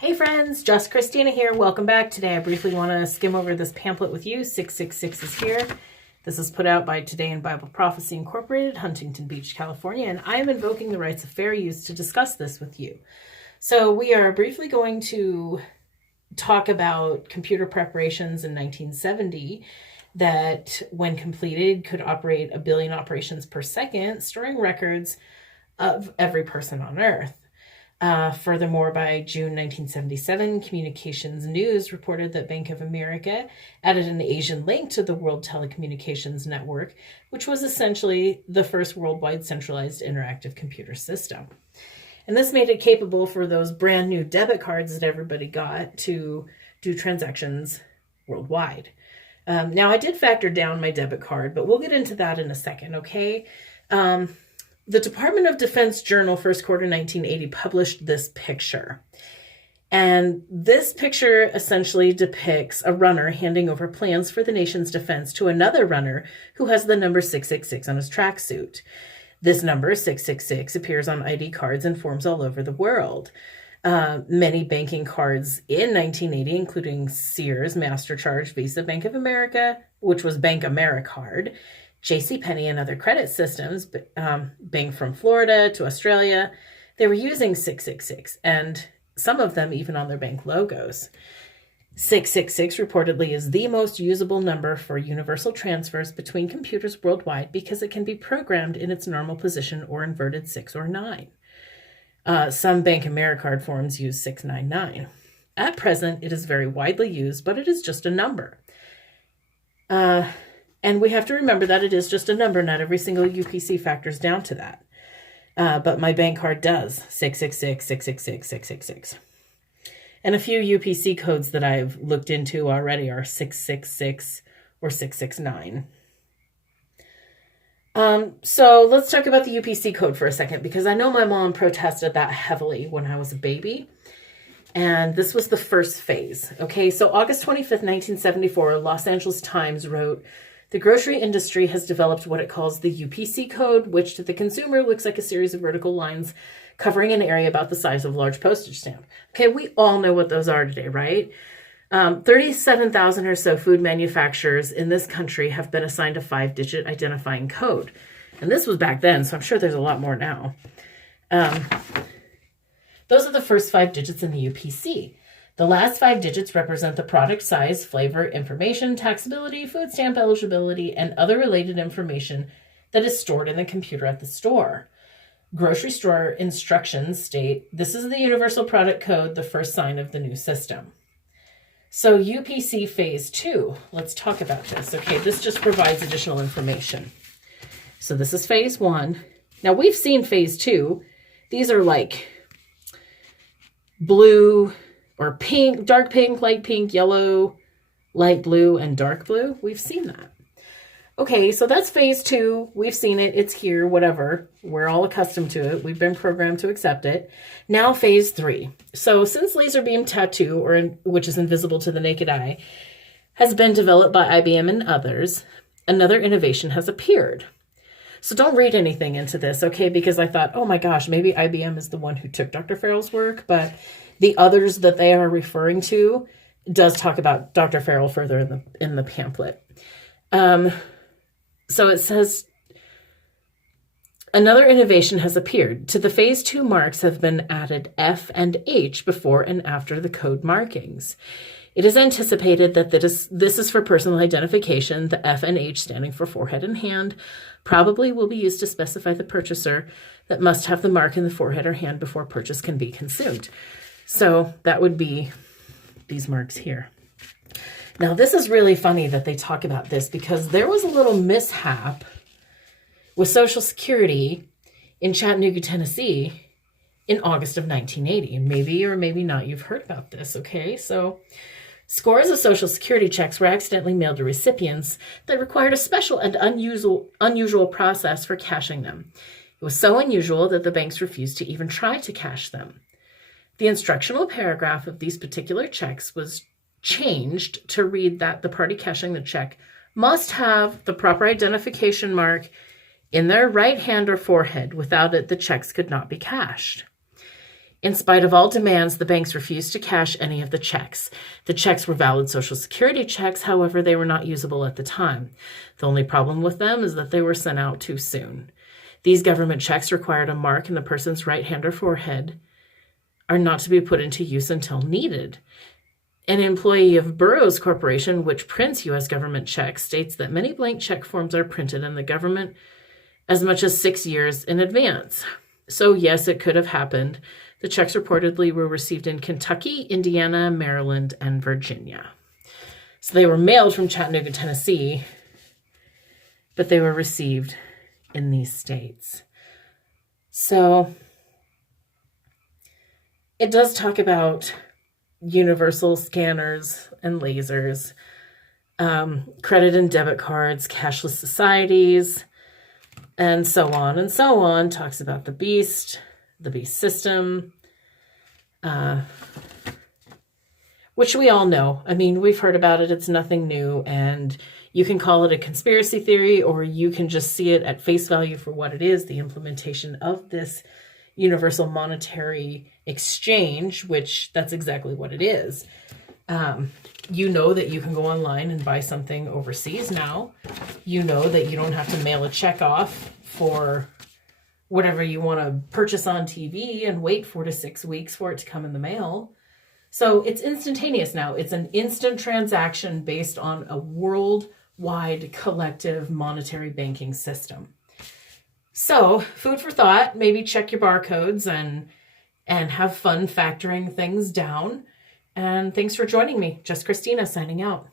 Hey friends, Just Christina here. Welcome back. Today I briefly want to skim over this pamphlet with you. 666 is here. This is put out by Today in Bible Prophecy Incorporated, Huntington Beach, California, and I am invoking the rights of fair use to discuss this with you. So we are briefly going to talk about computer preparations in 1970 that, when completed, could operate 1 billion operations per second, storing records of every person on Earth. Furthermore, by June 1977, Communications News reported that Bank of America added an Asian link to the World Telecommunications Network, which was essentially the first worldwide centralized interactive computer system. And this made it capable for those brand new debit cards that everybody got to do transactions worldwide. Now, I did factor down my debit card, but we'll get into that in a second, okay? The Department of Defense Journal, first quarter 1980, published this picture. And this picture essentially depicts a runner handing over plans for the nation's defense to another runner who has the number 666 on his tracksuit. This number, 666, appears on ID cards and forms all over the world. Many banking cards in 1980, including Sears, MasterCharge, Visa, Bank of America, which was Bank Americard, JCPenney, and other credit systems, Bank from Florida to Australia, they were using 666, and some of them even on their bank logos. 666 reportedly is the most usable number for universal transfers between computers worldwide because it can be programmed in its normal position or inverted 6 or 9. Some Bank Americard forms use 699. At present, it is very widely used, but it is just a number. And we have to remember that it is just a number. Not every single UPC factors down to that. But my bank card does. 666, 666, 666. And a few UPC codes that I've looked into already are 666 or 669. So let's talk about the UPC code for a second, because I know my mom protested that heavily when I was a baby. And this was the first phase. Okay, so August 25th, 1974, Los Angeles Times wrote, "The grocery industry has developed what it calls the UPC code, which to the consumer looks like a series of vertical lines covering an area about the size of a large postage stamp." Okay, we all know what those are today, right? 37,000 or so food manufacturers in this country have been assigned a 5-digit identifying code. And this was back then, so I'm sure there's a lot more now. Those are the first 5 digits in the UPC. The last 5 digits represent the product size, flavor, information, taxability, food stamp eligibility, and other related information that is stored in the computer at the store. Grocery store instructions state, "This is the universal product code, the first sign of the new system." So UPC phase 2, let's talk about this. Okay, this just provides additional information. So this is phase 1. Now we've seen phase 2. These are like blue or pink, dark pink, light pink, yellow, light blue, and dark blue. We've seen that. Okay, so that's phase 2. We've seen it. It's here, whatever. We're all accustomed to it. We've been programmed to accept it. Now phase 3. So since laser beam tattoo, which is invisible to the naked eye, has been developed by IBM and others, another innovation has appeared. So don't read anything into this, okay? Because I thought, oh my gosh, maybe IBM is the one who took Dr. Farrell's work, but the others that they are referring to does talk about Dr. Farrell further in the pamphlet. So it says, another innovation has appeared. To the phase 2 marks have been added F and H before and after the code markings. It is anticipated that this is for personal identification. The F and H, standing for forehead and hand, probably will be used to specify the purchaser that must have the mark in the forehead or hand before purchase can be consumed. So that would be these marks here. Now, this is really funny that they talk about this because there was a little mishap with Social Security in Chattanooga, Tennessee in August of 1980. And maybe or maybe not you've heard about this, okay? So scores of Social Security checks were accidentally mailed to recipients that required a special and unusual process for cashing them. It was so unusual that the banks refused to even try to cash them. The instructional paragraph of these particular checks was changed to read that the party cashing the check must have the proper identification mark in their right hand or forehead. Without it, the checks could not be cashed. In spite of all demands, the banks refused to cash any of the checks. The checks were valid Social Security checks, however, they were not usable at the time. The only problem with them is that they were sent out too soon. These government checks required a mark in the person's right hand or forehead, are not to be put into use until needed. An employee of Burroughs Corporation, which prints U.S. government checks, states that many blank check forms are printed in the government as much as 6 years in advance. So yes, it could have happened. The checks reportedly were received in Kentucky, Indiana, Maryland, and Virginia. So they were mailed from Chattanooga, Tennessee, but they were received in these states. So it does talk about universal scanners and lasers, credit and debit cards, cashless societies, and so on and so on. Talks about the beast system, which we all know. I mean, we've heard about it. It's nothing new, and you can call it a conspiracy theory, or you can just see it at face value for what it is, the implementation of this universal monetary exchange, which that's exactly what it is. You know that you can go online and buy something overseas now. You know that you don't have to mail a check off for whatever you want to purchase on TV and wait 4 to 6 weeks for it to come in the mail. So it's instantaneous now. It's an instant transaction based on a worldwide collective monetary banking system. So food for thought, maybe check your barcodes and have fun factoring things down. And thanks for joining me. Just Christina signing out.